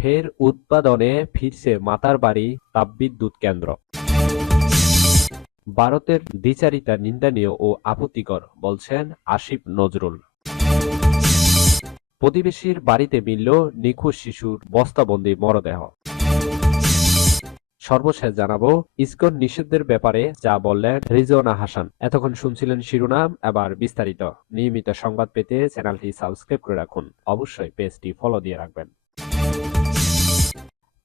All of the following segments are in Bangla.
ফের উৎপাদনে ফিরছে মাতারবাড়ি তাপবিদ্যুৎ কেন্দ্র। ভারতের দ্বিচারিতা নিন্দনীয় ও আপত্তিকর বলছেন আসিফ নজরুল। প্রতিবেশীর বাড়িতে মিলল নিখোঁজ শিশুর বস্তাবন্দি মরদেহ। সর্বশেষ জানাবো ইসকন নিষিদ্ধের ব্যাপারে যা বললেন রিজওয়ানা হাসান। এতক্ষণ শুনছিলেন শিরোনাম, এবার বিস্তারিত। নিয়মিত সংবাদ পেতে চ্যানেলটি সাবস্ক্রাইব করে রাখুন, অবশ্যই পেজটি ফলো দিয়ে রাখবেন।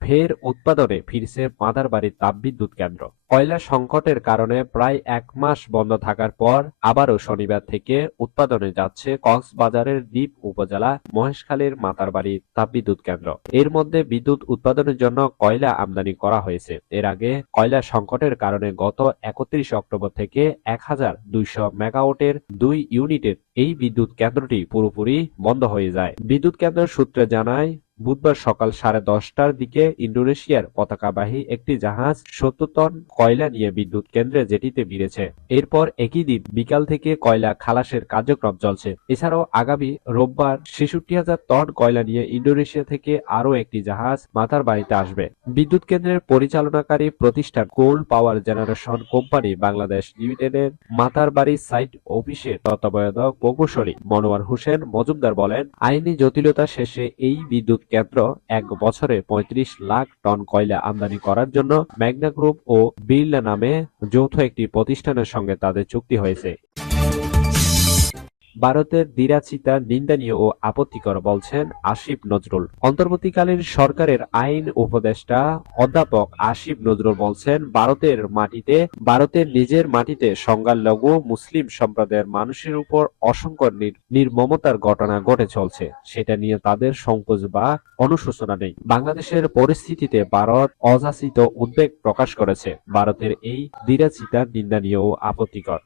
ফের উৎপাদনে ফিরছে মাদারবাড়ির তাপবিদ্যুৎ কেন্দ্র। কয়লা সংকটের কারণে প্রায় 1 মাস বন্ধ থাকার পর আবারও শনিবার থেকে উৎপাদনে যাচ্ছে কক্সবাজারের দ্বীপ উপজেলা মহেশখালীর মাতারবাড়ি তাপবিদ্যুৎ কেন্দ্র। এর মধ্যে বিদ্যুৎ উৎপাদনের জন্য কয়লা আমদানি করা হয়েছে। এর আগে কয়লা সংকটের কারণে গত 31 অক্টোবর থেকে 1200 মেগাওয়াটের 2 ইউনিটের এই বিদ্যুৎ কেন্দ্রটি পুরোপুরি বন্ধ হয়ে যায়। বিদ্যুৎ কেন্দ্র সূত্রে জানায়, বুধবার সকাল 10:30টার দিকে ইন্দোনেশিয়ার পতাকাবাহী একটি জাহাজ 70 টন কয়লা নিয়ে বিদ্যুৎ কেন্দ্রে জেটিতে ভিড়েছে। এরপর একই দিন বিকাল থেকে কয়লা খালাসের কার্যক্রম চলছে। এছাড়াও আগামী রোববার 66,000 টন কয়লা নিয়ে ইন্দোনেশিয়া থেকে আরও একটি জাহাজ মাতারবাড়িতে আসবে। বিদ্যুৎ কেন্দ্রের পরিচালনাকারী প্রতিষ্ঠান কোল পাওয়ার জেনারেশন কোম্পানি বাংলাদেশ লিমিটেডের মাতারবাড়ি সাইট অফিসের তত্ত্বাবধায়ক প্রকৌশলী মনোয়ার হোসেন মজুমদার বলেন, আইনি জটিলতা শেষে এই বিদ্যুৎ কেন্দ্র 1 বছরে 35 লাখ টন কয়লা আমদানি করার জন্য ম্যাগনা গ্রুপ ও বিড়লা নামে যৌথ একটি প্রতিষ্ঠানের সঙ্গে তাদের চুক্তি হয়েছে। ভারতের দ্বিচারিতা নিন্দনীয় ও আপত্তিকর বলছেন আসিফ নজরুল। অন্তর্বর্তীকালীন সরকারের আইন উপদেষ্টা অধ্যাপক আসিফ নজরুল বলছেন, ভারতের নিজের মাটিতে সংখ্যালঘু মুসলিম সম্প্রদায়ের মানুষের উপর অসংখ্য নির্মমতার ঘটনা ঘটে চলছে। সেটা নিয়ে তাদের সংকোচ বা অনুশোচনা নেই। বাংলাদেশের পরিস্থিতিতে ভারত অযাচিত উদ্বেগ প্রকাশ করেছে। ভারতের এই দ্বিচারিতা নিন্দনীয় ও আপত্তিকর।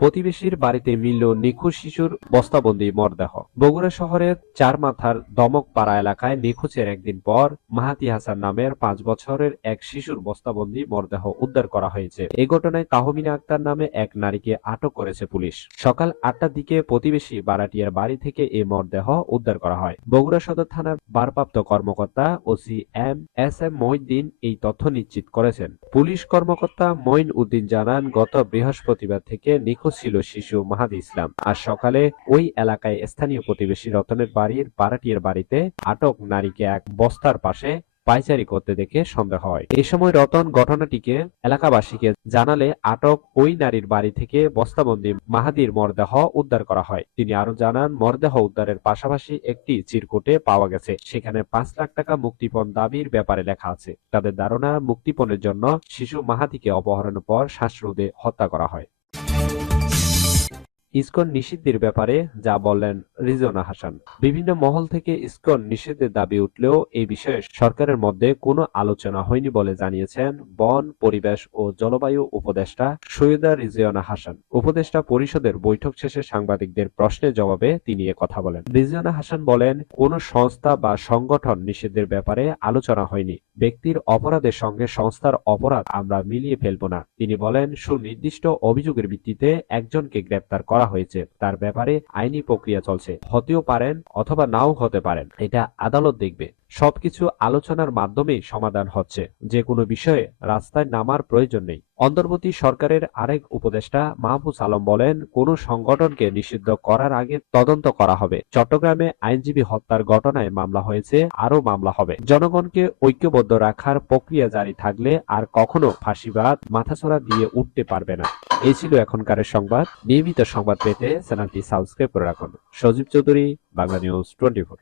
প্রতিবেশীর বাড়িতে মিলল নিখোঁজ শিশুর বস্তাবন্দি মরদেহ। বগুড়া শহরের চারমাথার দমকপাড়া এলাকায় নিখোঁজের একদিন পর মাহাতি হাসান নামের 5 বছরের এক শিশুর বস্তাবন্দি মরদেহ উদ্ধার করা হয়েছে। এই ঘটনায় তাহমিনা আক্তার নামে এক নারীকে আটক করেছে পুলিশ। সকাল 8টার দিকে প্রতিবেশী বারাটিয়ার বাড়ি থেকে এই মরদেহ উদ্ধার করা হয়। বগুড়া সদর থানার ভারপ্রাপ্ত কর্মকর্তা ওসি এস এম মহিউদ্দিন এই তথ্য নিশ্চিত করেছেন। পুলিশ কর্মকর্তা মঈন উদ্দিন জানান, গত বৃহস্পতিবার থেকে নিখোঁজ ছিল শিশু মাহাদি ইসলাম। আজ সকালে ওই এলাকায় স্থানীয় প্রতিবেশী রতনের বাড়ির বারাটিয়ার বাড়িতে আটক নারীকে এক বস্তার পাশে পায়চারি করতে দেখে সন্দেহ হয়। এই সময় রতন ঘটনাটিকে এলাকাবাসীকে জানালে আটক ওই নারীর বাড়ি থেকে বস্তাবন্দি মাহাদির মরদেহ উদ্ধার করা হয়। তিনি আরো জানান, মরদেহ উদ্ধারের পাশাপাশি একটি চিরকুটে পাওয়া গেছে। সেখানে 5 লাখ টাকা মুক্তিপণ দাবির ব্যাপারে লেখা আছে। তাদের ধারণা, মুক্তিপণের জন্য শিশু মাহাদিকে অপহরণের পর শ্বাসরোধে হত্যা করা হয়। ইসকন নিষিদ্ধের ব্যাপারে যা বললেন রিজওয়ানা হাসান। বিভিন্ন মহল থেকে ইসকন নিষিদ্ধের দাবি উঠলেও এই বিষয়ে সরকারের মধ্যে কোনো আলোচনা হয়নি বলে জানিয়েছেন বন, পরিবেশ ও জলবায়ু উপদেষ্টা সৈয়দা রিজওয়ানা হাসান। উপদেষ্টা পরিষদের বৈঠক শেষে সাংবাদিকদের প্রশ্নের জবাবে তিনি কথা বলেন। রিজওয়ানা হাসান বলেন, কোনো সংস্থা বা সংগঠন নিষিদ্ধের ব্যাপারে আলোচনা হয়নি। ব্যক্তির অপরাধের সঙ্গে সংস্থার অপরাধ আমরা মিলিয়ে ফেলব না। তিনি বলেন, সুনির্দিষ্ট অভিযোগের ভিত্তিতে একজনকে গ্রেপ্তার করা হয়েছে। তার ব্যাপারে আইনি প্রক্রিয়া চলছে। হতেও পারেন অথবা নাও হতে পারেন, এটা আদালত দেখবে। সবকিছু আলোচনার মাধ্যমেই সমাধান হচ্ছে। যে কোনো বিষয়ে রাস্তায় নামার প্রয়োজন নেই। অন্তর্বর্তী সরকারের আরেক উপদেষ্টা মাহফুজ আলম বলেন, কোন সংগঠনকে নিষিদ্ধ করার আগে তদন্ত করা হবে। চট্টগ্রামে আইনজীবী হত্যার ঘটনায় মামলা হয়েছে, আরো মামলা হবে। জনগণকে ঐক্যবদ্ধ রাখার প্রক্রিয়া জারি থাকলে আর কখনো ফাঁসিবাদ মাথাছড়া দিয়ে উঠতে পারবে না। এই ছিল এখনকার সংবাদ। নিয়মিত সংবাদ পেতে চ্যানেলটি সাবস্ক্রাইব করে রাখুন। সজীব চৌধুরী, বাংলা নিউজ 24।